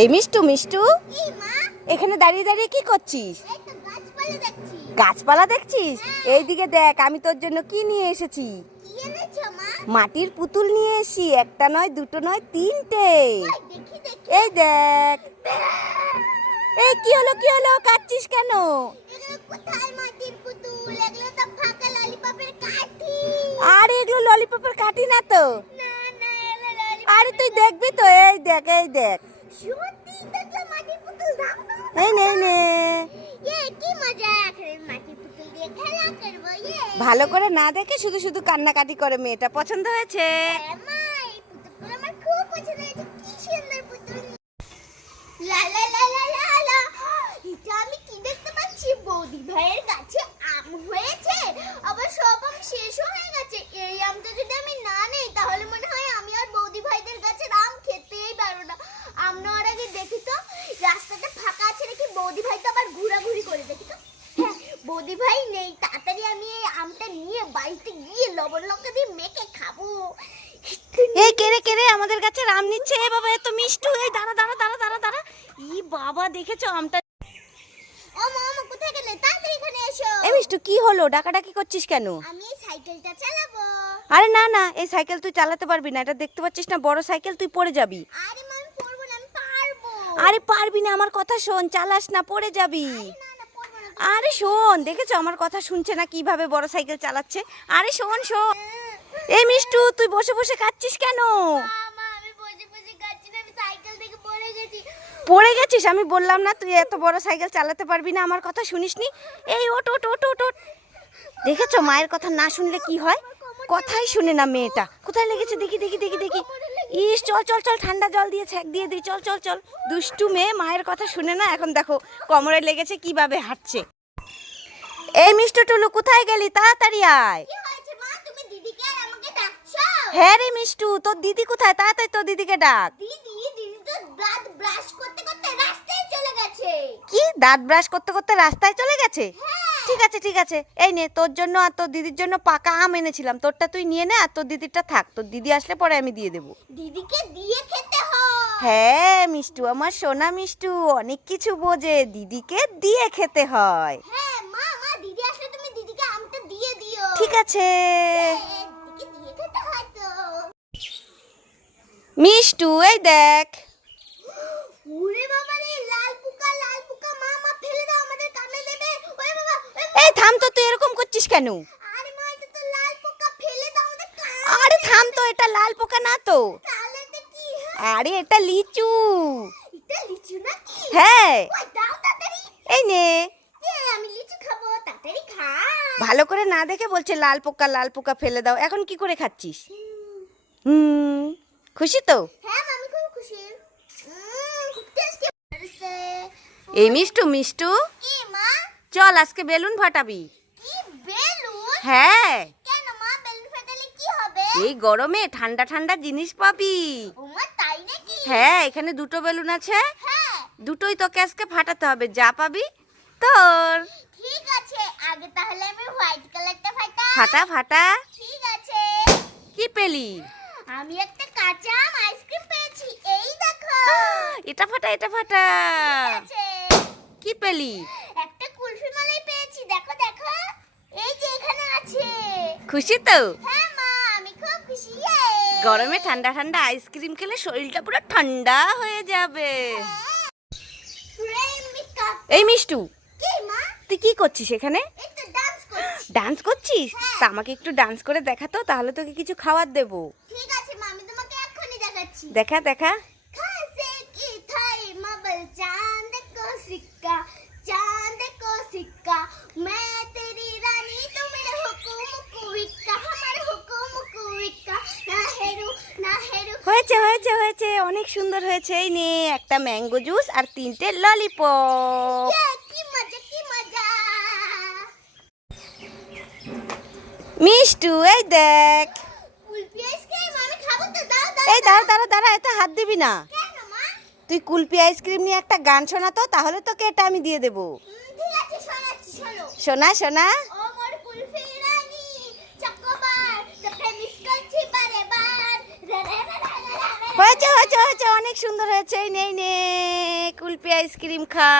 এই মিষ্টু মিষ্টু। এখানে দাঁড়িয়ে দাঁড়িয়ে কি করছিস? গাছপালা দেখছি। গাছপালা দেখছিস? এইদিকে দেখ আমি তোর জন্য কি নিয়ে এসেছি? মাটির পুতুল নিয়ে এসি একটা নয় দুটো নয় তিনটে। এই দেখ। এই কি হলো কি হলো? কাটছিস কেন? আর এগুলো ললিপপের কাটি না তো? আরে তুই দেখবি তো? এই দেখ এই দেখ। ভালো করে না দেখে শুধু শুধু কান্নাকাটি করে মেয়েটা। পছন্দ হয়েছে? হ্যাঁ, লা এটা আমি কি দেখতে পাচ্ছি বৌদি ভাইয়ের গাছে আম হয়েছে আবার সব আম শেষও হয়ে গেছে এই আমটা যদি আমি না নেই তাহলে মনে হয় আমি আর বৌদি ভাইদের গাছের আম খেতেই পারব না আম নেওয়ার আগে দেখি তো রাস্তাটা ফাঁকা আছে নাকি বৌদি ভাই তো আবার ঘোরাঘুরি করে দেখি তো হ্যাঁ বৌদি ভাই নেই তাড়াতাড়ি আমি এই আমটা নিয়ে বাড়িতে গিয়ে লবণ লঙ্কা দিয়ে মেখে খাব। এই কেড়ে কেড়ে আমাদের কাছে রাম নিচ্ছে। এ বাবা এত মিষ্টু। এই দাঁড়া দাঁড়া দাঁড়া দাঁড়া দাঁড়া। ই বাবা দেখেছ আমটা? ও মা মা কোথায় গেলে? তাড়াতাড়ি এখানে এসো। এই মিষ্টু কি হলো? ডাকাডাকি করছিস কেন? আমি এই সাইকেলটা চালাবো। আরে না না এই সাইকেল তুই চালাতে পারবি না। এটা দেখতে পাচ্ছিস না? বড় সাইকেল তুই পড়ে যাবি। আরে মা আমি পড়ব না আমি পারব। আরে পারবি না। আমার কথা শোন চালাস না পড়ে যাবি। না আরে শোন দেখেছ আমার কথা শুনছে না কীভাবে বড় সাইকেল চালাচ্ছে? আরে শোন শোন। এই মিষ্টু তুই বসে বসে খাচ্ছিস কেন? পড়ে গেছিস? আমি বললাম না তুই এত বড় সাইকেল চালাতে পারবি না আমার কথা শুনিসনি? এই ওট ওট ওট ওট ওট দেখেছ মায়ের কথা না শুনলে কি হয়? কথাই শুনে না মেয়েটা। কোথায় লেগেছে? দেখি দেখি দেখি দেখি। ইস চল চল চল ঠান্ডা জল দিয়ে ছ্যাক দিয়ে দিই চল চল চল। দুষ্টু মেয়ে মায়ের কথা শুনে না এখন দেখো কোমরে লেগেছে কীভাবে হাঁটছে। এই মিষ্টু টুলু কোথায় গেলি? তাড়াতাড়ি আয়। কি হয়েছে মা? তুমি দিদিকে আর আমাকে ডাকছো? হ্যাঁ রে মিষ্টু তোর দিদি কোথায়? তাড়াতাড়ি তোর দিদিকে ডাক। দিদি দিদি তো দাঁত ব্রাশ করতে করতে রাস্তায় চলে গেছে। কি দাঁত ব্রাশ করতে করতে রাস্তায় চলে গেছে? হ্যাঁ। ঠিক আছে ঠিক আছে। এই নে তোর জন্য আর তোর দিদির জন্য পাকা আম এনেছিলাম। তোরটা তুই নিয়ে নে আর তোর দিদিরটা থাক। তোর দিদি আসলে পরে আমি দিয়ে দেবো। দিদিকে দিয়ে খেতে হয়। হ্যাঁ মিষ্টু আমার সোনা মিষ্টু অনেক কিছু বোঝে। দিদিকে দিয়ে খেতে হয়। হ্যাঁ মা মা দিদি আসলে তুমি দিদিকে আমটা দিয়ে দিও। ঠিক আছে। হ্যাঁ, মিষ্টু এই দেখ। ওরে বাবা রে এই থাম তো তুই এরকম করছিস কেন? আরে থাম তো এটা লাল পোকা না তো? আরে এটা লিচু। হ্যাঁ। এই নে। ভালো করে না দেখে বলছে লাল পোকা লাল পোকা ফেলে দাও। এখন কি করে খাচ্ছিস? হুম। খুশি তো? হ্যাঁ এই মিষ্টু মিষ্টু। চল আজকে বেলুন ফাটাবি। হ্যাঁ। এই গরমে ঠান্ডা ঠান্ডা জিনিস পাবি। হ্যাঁ এখানে দুটো বেলুন আছে। হ্যাঁ। দুটোই তোকে আজকে ফাটাতে হবে। যা পাবি তোর। ঠিক আছে আগে তাহলে আমি হোয়াইট কালারটা ফাটা। ফাটা ফাটা। ঠিক আছে। কি পেলি? আমি একটা কাঁচা আম আইসক্রিম পেয়েছি। এই দেখো। এটা ফাটা এটা ফাটা। কি পেলি একটা কুলফি মালাই পেয়েছি দেখো দেখো এই যে এখানে আছে খুশি তো? হ্যাঁ Yay! গরমে ঠান্ডা ঠান্ডা আইসক্রিম খেলে শরীরটা পুরো ঠান্ডা হয়ে যাবে। এই মিষ্টু তুই কি করছিস এখানে? ডান্স করছিস? তা আমাকে একটু ডান্স করে দেখাতো তাহলে তোকে কিছু খাবার দেবো। দেখা দেখা। হয়েছে হয়েছে। অনেক সুন্দর হয়েছে। এই নে একটা ম্যাঙ্গো জুস আর তিনটে ললিপপ মিষ্টু এই দেখ। এই দাঁড়া দাঁড়া দাঁড়া এত হাত দিবি না। তুই কুলপি আইসক্রিম নিয়ে একটা গান শোনা তো তাহলে তোকে এটা আমি দিয়ে দেবো। শোনা। শোনা হয়েছে হয়েছে হয়েছে অনেক সুন্দর হয়েছে। এই নেই নে কুলপি আইসক্রিম খা।